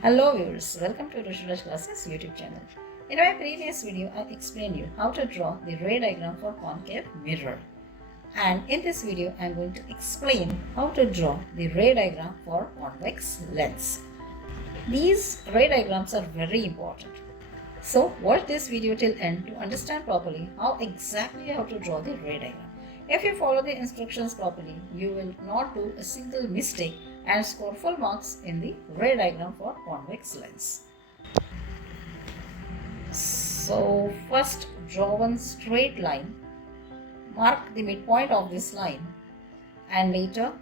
Hello viewers, welcome to VrushuRaj classes YouTube channel. In my previous video, I explained you how to draw the ray diagram for concave mirror. And in this video, I am going to explain how to draw the ray diagram for convex lens. These ray diagrams are very important. So watch this video till end to understand properly how exactly how to draw the ray diagram. If you follow the instructions properly, you will not do a single mistake and score full marks in the ray diagram for convex lens. So first draw one straight line, mark the midpoint of this line and later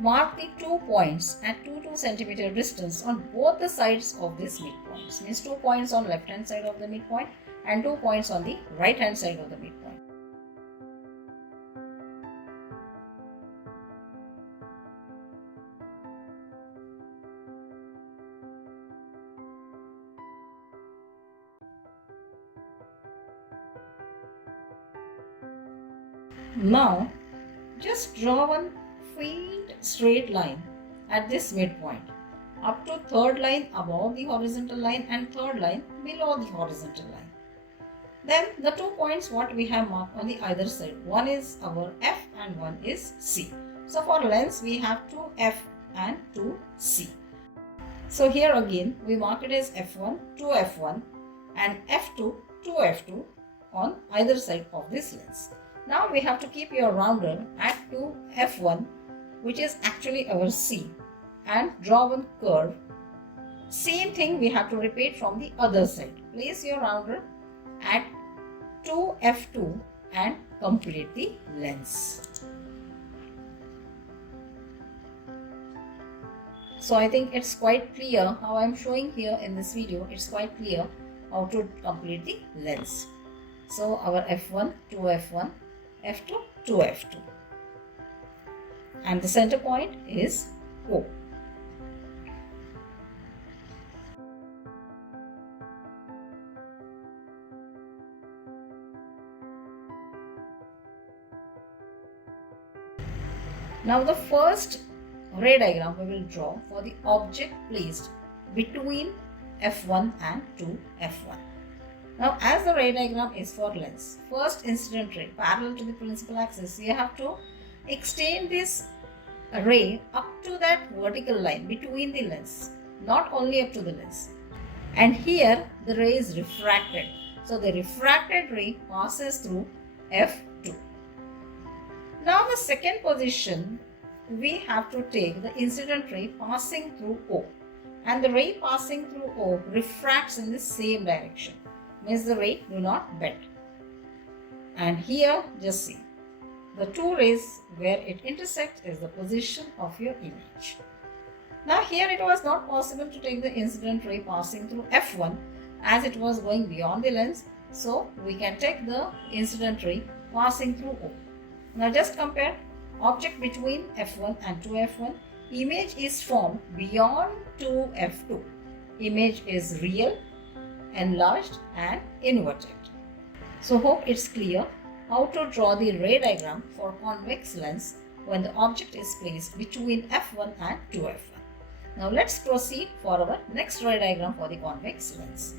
mark the 2 points at 2 centimeter distance on both the sides of this midpoint. Means 2 points on left hand side of the midpoint and 2 points on the right hand side of the midpoint. Now just draw one faint straight line at this midpoint up to third line above the horizontal line and third line below the horizontal line. Then the 2 points what we have marked on the either side, one is our F and one is C. So for lens we have 2 F and 2 C. So here again we mark it as F1, 2 F1 and F2, 2 F2 on either side of this lens. Now we have to keep your rounder at 2 F1, which is actually our C, and draw one curve. Same thing we have to repeat from the other side. Place your rounder at 2 F2 and complete the lens. So I think it's quite clear how I'm showing here in this video. It's quite clear how to complete the lens. So our F1, 2 F1, F2, 2 F2. And the center point is O. Now the first ray diagram we will draw for the object placed between F1 and 2F1. Now as the ray diagram is for lens, first incident ray parallel to the principal axis, you have to extend this ray up to that vertical line between the lens, not only up to the lens. And here the ray is refracted. So the refracted ray passes through F2. Now the second position, we have to take the incident ray passing through O. And the ray passing through O refracts in the same direction. Means the ray do not bend. And here just see the two rays where it intersects is the position of your image. Now here it was not possible to take the incident ray passing through F1 as it was going beyond the lens. So we can take the incident ray passing through O. Now just compare object between F1 and 2F1. Image is formed beyond 2F2. Image is real, enlarged and inverted. So hope it's clear how to draw the ray diagram for convex lens when the object is placed between F1 and 2F1. Now let's proceed for our next ray diagram for the convex lens.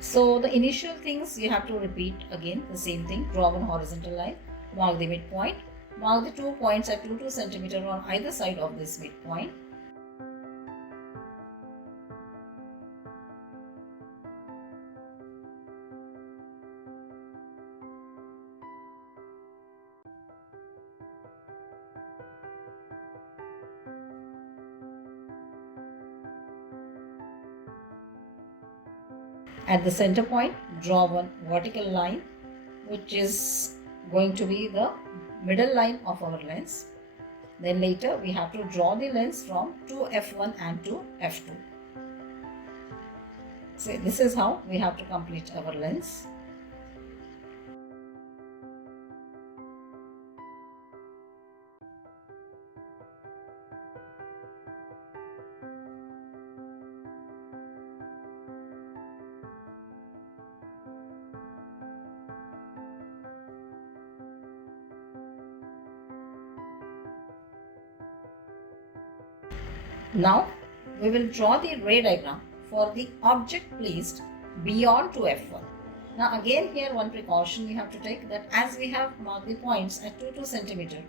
So the initial things you have to repeat again the same thing. Draw one horizontal line, mark the midpoint, mark the 2 points at 2 centimeter on either side of this midpoint. At the center point, draw one vertical line which is going to be the middle line of our lens. Then later we have to draw the lens from 2F1 and to F2. So this is how we have to complete our lens. Now we will draw the ray diagram for the object placed beyond to F1. Now again here one precaution we have to take, that as we have marked the points at 2 cm,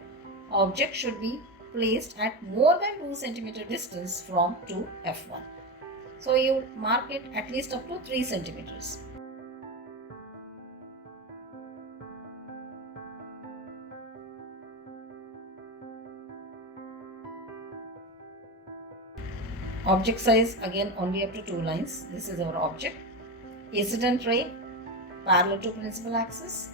object should be placed at more than 2 cm distance from to F1. So you mark it at least up to 3 centimeters. Object size again only up to 2 lines. This is our object. Incident ray parallel to principal axis.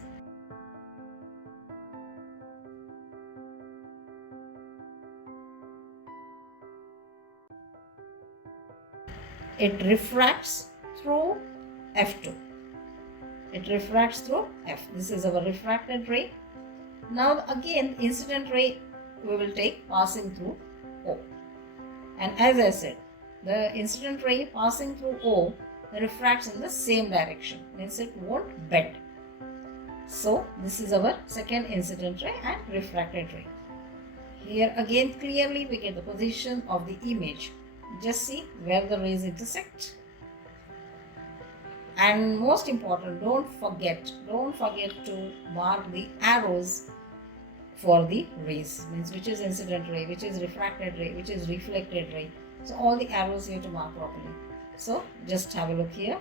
It refracts through F2. It refracts through F. This is our refracted ray. Now again incident ray we will take passing through O. And as I said, the incident ray passing through O refracts in the same direction, means it won't bend. So this is our second incident ray and refracted ray. Here again clearly we get the position of the image. Just see where the rays intersect. And most important, don't forget to mark the arrows for the rays, means which is incident ray, which is refracted ray, which is reflected ray. So all the arrows you have to mark properly. So just have a look here.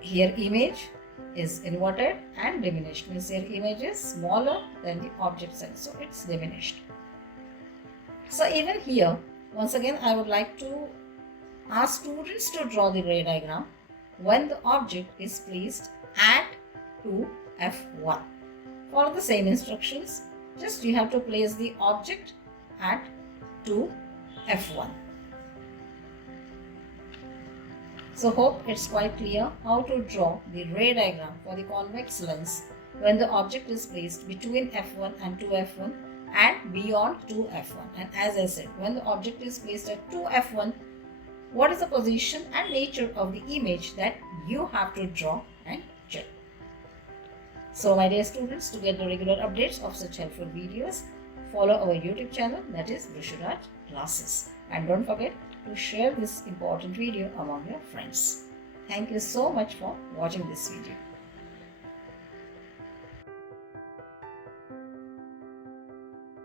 Here image is inverted and diminished, means your image is smaller than the object size, so it's diminished. So even here, once again I would like to ask students to draw the ray diagram when the object is placed at 2 F1. Follow the same instructions. Just you have to place the object at 2 F1. So hope it's quite clear how to draw the ray diagram for the convex lens when the object is placed between F1 and 2F1 and beyond 2F1. And as I said, when the object is placed at 2F1, what is the position and nature of the image that you have to draw and check. So my dear students, to get the regular updates of such helpful videos, follow our YouTube channel, that is VrushuRaj Classes. And don't forget to share this important video among your friends. Thank you so much for watching this video.